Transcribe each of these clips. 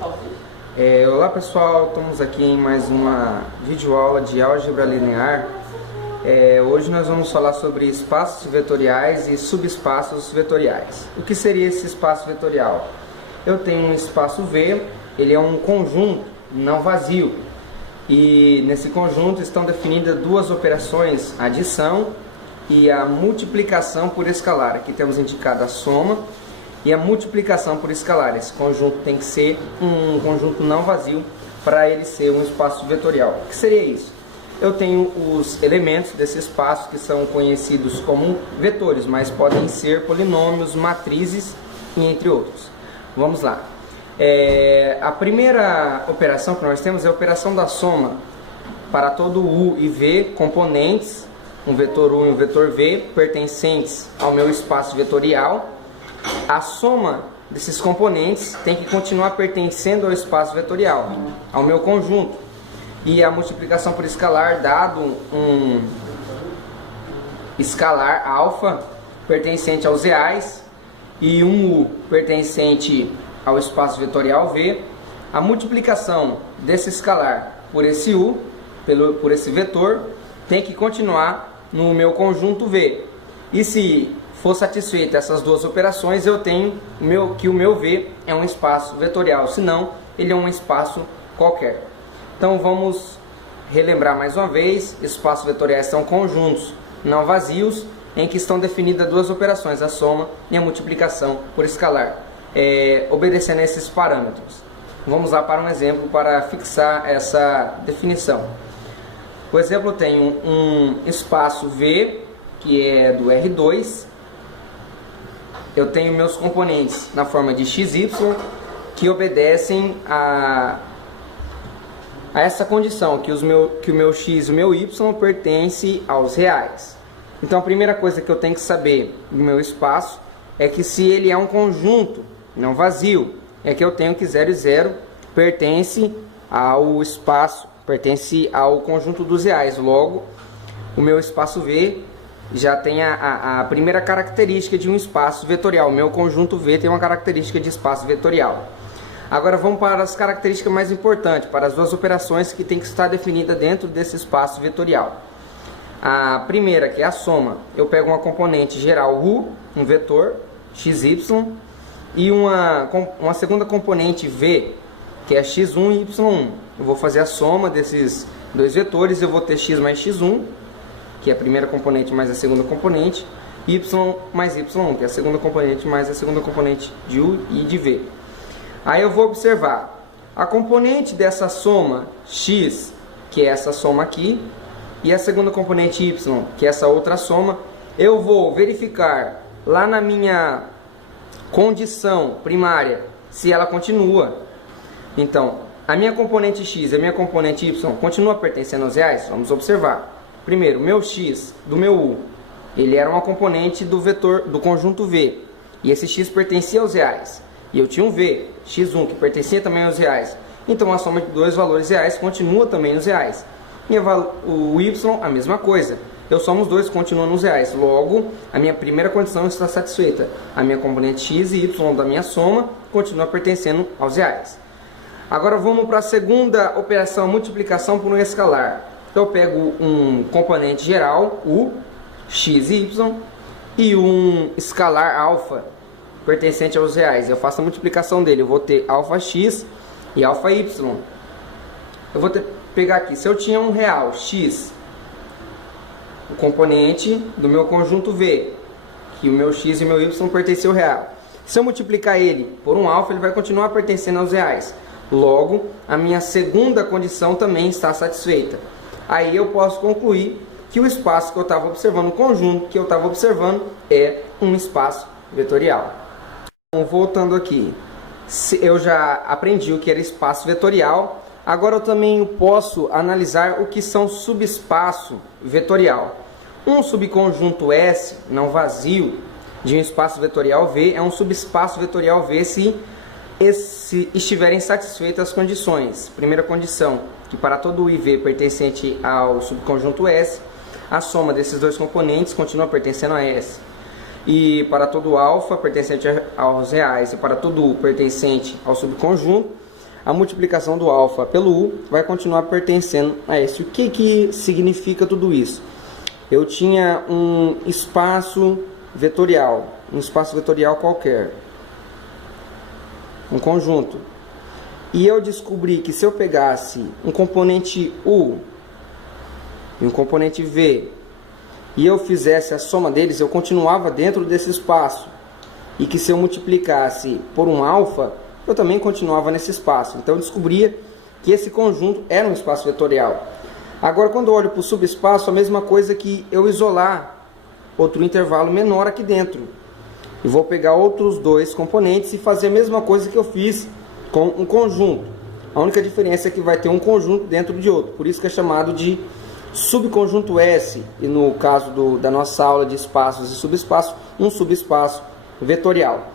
Olá pessoal, estamos aqui em mais uma videoaula de álgebra linear. Hoje nós vamos falar sobre espaços vetoriais e subespaços vetoriais. O que seria esse espaço vetorial? Eu tenho um espaço V, ele é um conjunto não vazio. E nesse conjunto estão definidas duas operações, a adição e a multiplicação por escalar. Aqui temos indicado a soma e a multiplicação por escalar. Esse conjunto tem que ser um conjunto não vazio para ele ser um espaço vetorial. O que seria isso? Eu tenho os elementos desse espaço que são conhecidos como vetores, mas podem ser polinômios, matrizes e entre outros. Vamos lá. A primeira operação que nós temos é a operação da soma para todo U e V componentes, um vetor U e um vetor V, pertencentes ao meu espaço vetorial. A soma desses componentes tem que continuar pertencendo ao espaço vetorial, ao meu conjunto. E a multiplicação por escalar, dado um escalar alfa pertencente aos reais e um U pertencente ao espaço vetorial V, a multiplicação desse escalar por esse U, por esse vetor, tem que continuar no meu conjunto V. E se for satisfeita essas duas operações, eu tenho que o meu V é um espaço vetorial, senão ele é um espaço qualquer. Então vamos relembrar mais uma vez: espaços vetoriais são conjuntos não vazios em que estão definidas duas operações, a soma e a multiplicação por escalar, obedecendo a esses parâmetros. Vamos lá para um exemplo para fixar essa definição. Por exemplo, eu tenho um espaço V que é do R2. Eu tenho meus componentes na forma de XY que obedecem a essa condição, que o meu X e o meu Y pertencem aos reais. Então a primeira coisa que eu tenho que saber do meu espaço é que se ele é um conjunto não vazio, é que eu tenho que 0 e 0 pertence ao espaço, pertence ao conjunto dos reais. Logo, o meu espaço V já tem a primeira característica de um espaço vetorial. O meu conjunto V tem uma característica de espaço vetorial. Agora vamos para as características mais importantes, para as duas operações que tem que estar definida dentro desse espaço vetorial. A primeira, que é a soma, eu pego uma componente geral U, um vetor XY, e uma segunda componente V, que é X1 e Y1. Eu vou fazer a soma desses dois vetores, eu vou ter X mais X1, que é a primeira componente mais a segunda componente, Y mais Y1, que é a segunda componente mais a segunda componente de U e de V. Aí eu vou observar a componente dessa soma X, que é essa soma aqui, e a segunda componente Y, que é essa outra soma. Eu vou verificar lá na minha condição primária se ela continua. Então, a minha componente X e a minha componente Y continua pertencendo aos reais? Vamos observar. Primeiro, o meu X do meu U, ele era uma componente do vetor do conjunto V, e esse X pertencia aos reais. E eu tinha um V, X1, que pertencia também aos reais. Então a soma de dois valores reais continua também nos reais. E o Y, a mesma coisa. Eu somo os dois, continuam nos reais. Logo, a minha primeira condição está satisfeita. A minha componente X e Y da minha soma continua pertencendo aos reais. Agora vamos para a segunda operação, multiplicação por um escalar. Então eu pego um componente geral, U, X e Y, e um escalar alfa, pertencente aos reais. Eu faço a multiplicação dele, eu vou ter alfa X e alfa Y. Eu vou pegar aqui, se eu tinha um real X, o componente do meu conjunto V, que o meu X e o meu Y pertencem ao real. Se eu multiplicar ele por um alfa, ele vai continuar pertencendo aos reais. Logo, a minha segunda condição também está satisfeita. Aí eu posso concluir que o espaço que eu estava observando, o conjunto que eu estava observando, é um espaço vetorial. Então, voltando aqui, eu já aprendi o que era espaço vetorial. Agora eu também posso analisar o que são subespaço vetorial. Um subconjunto S, não vazio, de um espaço vetorial V, é um subespaço vetorial V se estiverem satisfeitas as condições. Primeira condição, que para todo U e V pertencente ao subconjunto S, a soma desses dois componentes continua pertencendo a S. E para todo alfa pertencente aos reais e para todo U pertencente ao subconjunto, a multiplicação do alfa pelo U vai continuar pertencendo a S. O que significa tudo isso? Eu tinha um espaço vetorial qualquer, um conjunto, e eu descobri que se eu pegasse um componente U e um componente V e eu fizesse a soma deles, eu continuava dentro desse espaço, e que se eu multiplicasse por um alfa, eu também continuava nesse espaço. Então eu descobria que esse conjunto era um espaço vetorial. Agora, quando eu olho para o subespaço, a mesma coisa que eu isolar outro intervalo menor aqui dentro. E vou pegar outros dois componentes e fazer a mesma coisa que eu fiz com um conjunto. A única diferença é que vai ter um conjunto dentro de outro. Por isso que é chamado de subconjunto S. E no caso da nossa aula de espaços e subespaços, um subespaço vetorial.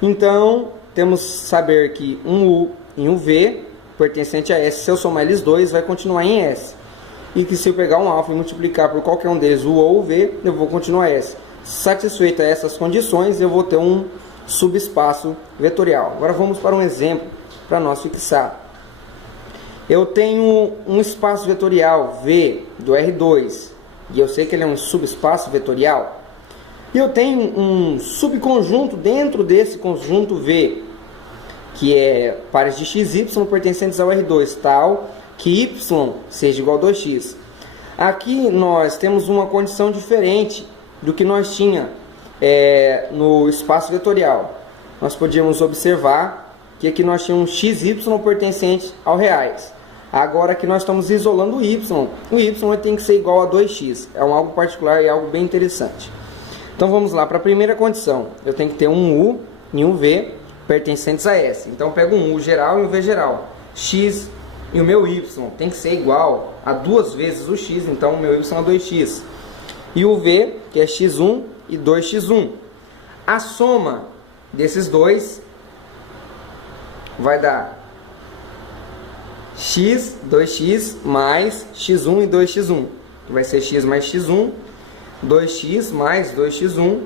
Então, temos que saber que um U e um V pertencente a S, se eu somar eles dois, vai continuar em S. E que se eu pegar um alfa e multiplicar por qualquer um deles, U ou V, eu vou continuar S. Satisfeitas essas condições, eu vou ter um subespaço vetorial. Agora vamos para um exemplo para nós fixar. Eu tenho um espaço vetorial V do R2, e eu sei que ele é um subespaço vetorial. E eu tenho um subconjunto dentro desse conjunto V, que é pares de x e y pertencentes ao R2, tal que y seja igual a 2x. Aqui nós temos uma condição diferente do que nós tínhamos no espaço vetorial. Nós podíamos observar que aqui nós tínhamos x e y pertencentes ao reais. Agora aqui nós estamos isolando o y tem que ser igual a 2x. É algo particular e algo bem interessante. Então vamos lá para a primeira condição. Eu tenho que ter um U e um V pertencentes a S. Então eu pego um U geral e um V geral. X e o meu Y tem que ser igual a 2 vezes o X, então o meu Y é 2X. E o V, que é X1 e 2X1. A soma desses dois vai dar X, 2X mais X1 e 2X1. Vai ser X mais X1, 2x mais 2x1.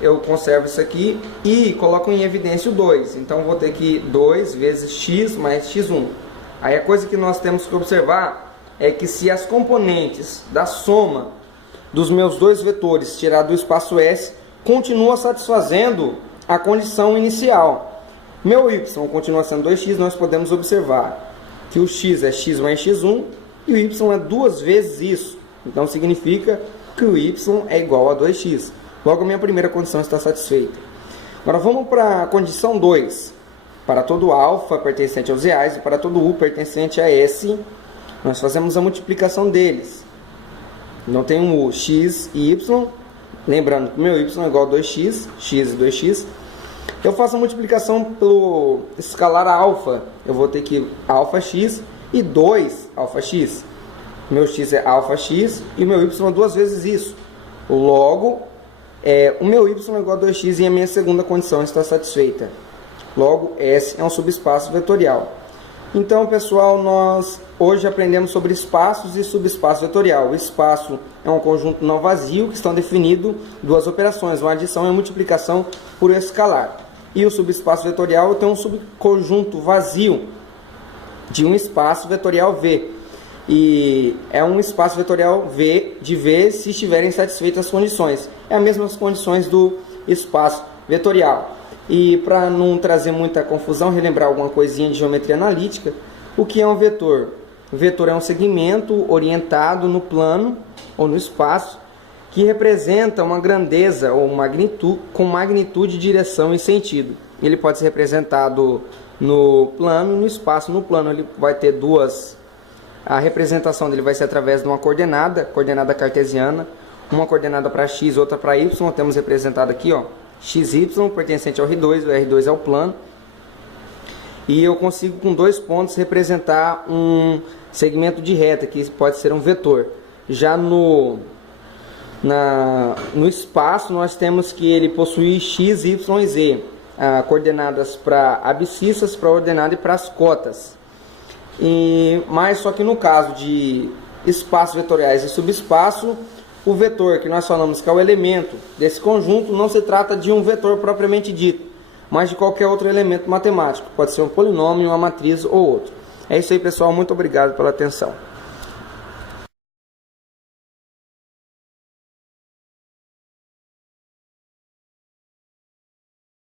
Eu conservo isso aqui e coloco em evidência o 2. Então vou ter que 2 vezes x mais x1. Aí a coisa que nós temos que observar é que se as componentes da soma dos meus dois vetores tirado do espaço S continua satisfazendo a condição inicial. Meu y continua sendo 2x, nós podemos observar que o x é x mais x1 e o y é 2 vezes isso. Então significa que o y é igual a 2x. Logo, a minha primeira condição está satisfeita. Agora vamos para a condição 2. Para todo alfa pertencente aos reais e para todo u pertencente a S, nós fazemos a multiplicação deles. Então tem um u, x e y. Lembrando que o meu y é igual a 2x, x e 2x. Eu faço a multiplicação pelo escalar alfa. Eu vou ter que alfa x e 2 alfa x. Meu x é alfa x e o meu y é 2 vezes isso. Logo, o meu y é igual a 2x e a minha segunda condição está satisfeita. Logo, S é um subespaço vetorial. Então, pessoal, nós hoje aprendemos sobre espaços e subespaço vetorial. O espaço é um conjunto não vazio que estão definidos duas operações, uma adição e uma multiplicação por escalar. E o subespaço vetorial tem um subconjunto vazio de um espaço vetorial V. E é um espaço vetorial V de V se estiverem satisfeitas as condições. É as mesmas condições do espaço vetorial. E para não trazer muita confusão, relembrar alguma coisinha de geometria analítica, o que é um vetor? O vetor é um segmento orientado no plano ou no espaço que representa uma grandeza ou magnitude, com magnitude, direção e sentido. Ele pode ser representado no plano e no espaço. No plano ele vai ter duas... A representação dele vai ser através de uma coordenada cartesiana, uma coordenada para x, outra para y. Temos representado aqui, ó, xy pertencente ao R2, o R2 é o plano. E eu consigo com 2 pontos representar um segmento de reta, que pode ser um vetor. Já no espaço nós temos que ele possui x, y e z, coordenadas para abscissas, para ordenada e para as cotas. Mas só que no caso de espaços vetoriais e subespaço, o vetor que nós falamos que é o elemento desse conjunto não se trata de um vetor propriamente dito, mas de qualquer outro elemento matemático. Pode ser um polinômio, uma matriz ou outro. É isso aí, pessoal. Muito obrigado pela atenção.